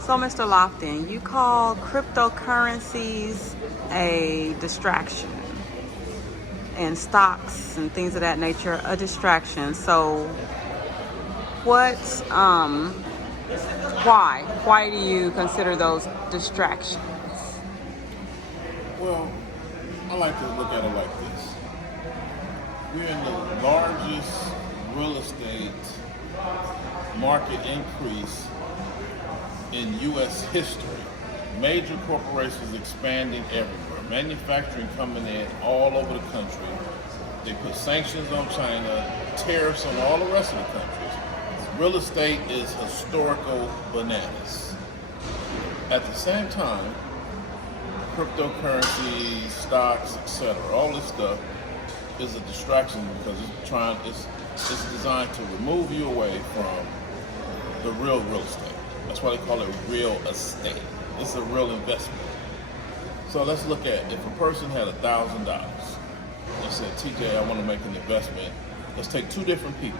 So, Mr. Lofton, you call cryptocurrencies a distraction and stocks and things of that nature a distraction. So, what, why? Why do you consider those distractions? Well, I like to look at it like this. We're in the largest real estate market increase in U.S. history. Major corporations expanding everywhere. Manufacturing coming in all over the country. They put sanctions on China, tariffs on all the rest of the countries. Real estate is historical bananas. At the same time, cryptocurrencies, stocks, etc., all this stuff is a distraction because it's designed to remove you away from the real estate. That's why they call it real estate. It's a real investment. So let's look at if a person had $1,000 and said, TJ, I want to make an investment. Let's take two different people.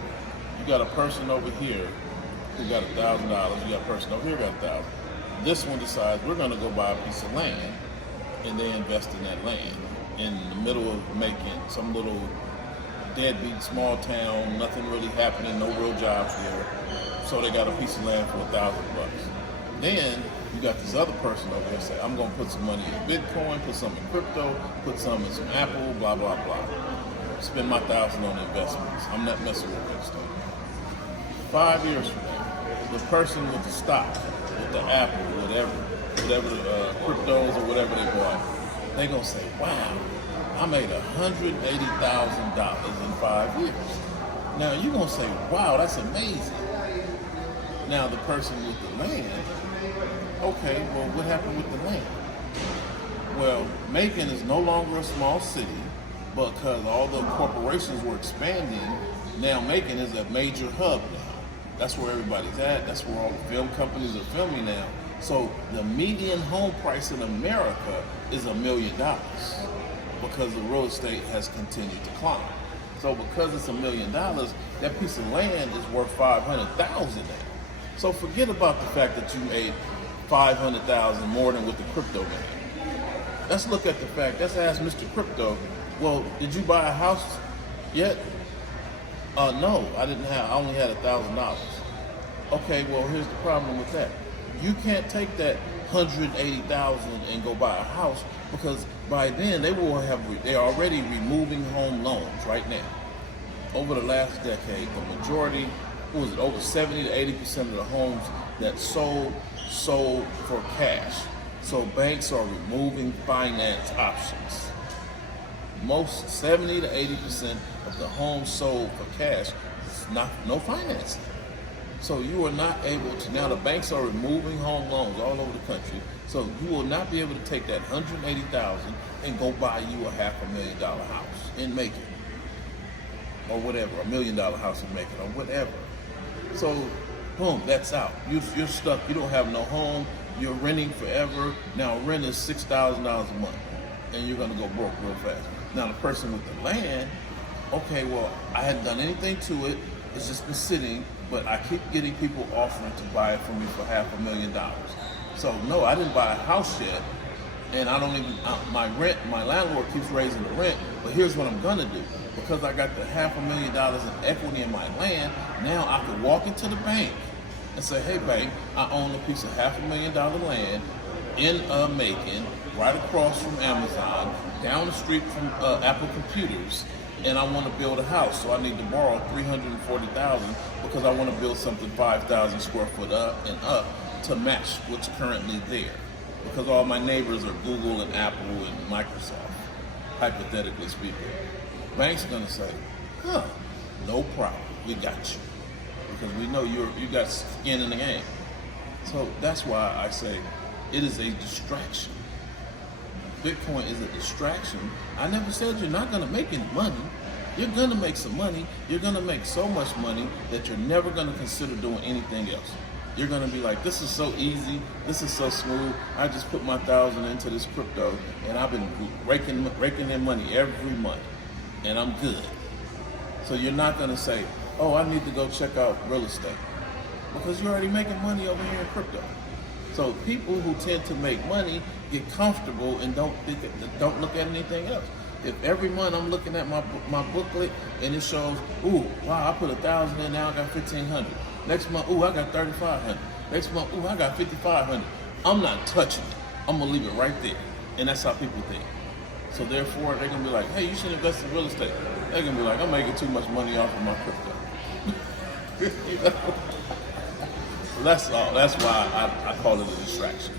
You got a person over here who got $1,000. You got a person over here who got $1,000. This one decides we're going to go buy a piece of land, and they invest in that land in the middle of making some little deadbeat small town, nothing really happening, no real jobs there. So they got a piece of land for $1,000. Then you got this other person over there say, I'm going to put some money in Bitcoin, put some in crypto, put some in some Apple, blah, blah, blah. Spend my $1,000 on investments. I'm not messing with real estate. 5 years from now, the person with the stock, with the Apple, whatever cryptos or whatever they bought, they're going to say, wow, I made $180,000 in 5 years. Now you're going to say, wow, that's amazing. Now the person with the land, okay, well, what happened with the land? Well, Macon is no longer a small city because all the corporations were expanding. Now Macon is a major hub now. That's where everybody's at. That's where all the film companies are filming now. So the median home price in America is $1 million because the real estate has continued to climb. So because it's $1 million, that piece of land is worth $500,000 now. So forget about the fact that you made $500,000 more than with the crypto game. Let's look at the fact. Let's ask Mr. Crypto. Well, did you buy a house yet? No, I didn't have. I only had $1,000. Okay, well here's the problem with that. You can't take that $180,000 and go buy a house because by then they're already removing home loans right now. Over the last decade, the majority, over 70 to 80% of the homes that sold for cash. So banks are removing finance options. Most 70 to 80% of the homes sold for cash, no financing. So you are not able to, now the banks are removing home loans all over the country. So you will not be able to take that $180,000 and go buy you a $500,000 house in Macon. Or whatever, $1 million house in Macon or whatever. So boom, that's out. You're stuck, you don't have no home, you're renting forever. Now rent is $6,000 a month and you're gonna go broke real fast. Now the person with the land, okay, well, I hadn't done anything to it. It's just been sitting, but I keep getting people offering to buy it from me for $500,000. So no, I didn't buy a house yet, and I don't even, my landlord keeps raising the rent, but here's what I'm gonna do. Because I got the $500,000 in equity in my land, now I could walk into the bank and say, hey bank, I own a piece of $500,000 land in Macon, right across from Amazon, down the street from Apple Computers, and I want to build a house, so I need to borrow $340,000 because I want to build something 5,000 square foot up and up to match what's currently there. Because all my neighbors are Google and Apple and Microsoft, hypothetically speaking. Banks are going to say, no problem, we got you. Because we know you got skin in the game. So that's why I say it is a distraction. Bitcoin is a distraction. I never said you're not going to make any money. You're going to make some money. You're going to make so much money that you're never going to consider doing anything else. You're going to be like, this is so easy. This is so smooth. I just put my $1,000 into this crypto and I've been raking in money every month and I'm good. So you're not going to say, oh, I need to go check out real estate because you're already making money over here in crypto. So So people who tend to make money get comfortable and don't look at anything else. If every month I'm looking at my booklet and it shows, ooh, wow, I put 1,000 in, now I got 1,500. Next month, ooh, I got 3,500. Next month, ooh, I got 5,500. I'm not touching it. I'm gonna leave it right there. And that's how people think. So therefore, they're gonna be like, hey, you should invest in real estate. They're gonna be like, I'm making too much money off of my crypto. You know? So that's all. That's why I call it a distraction.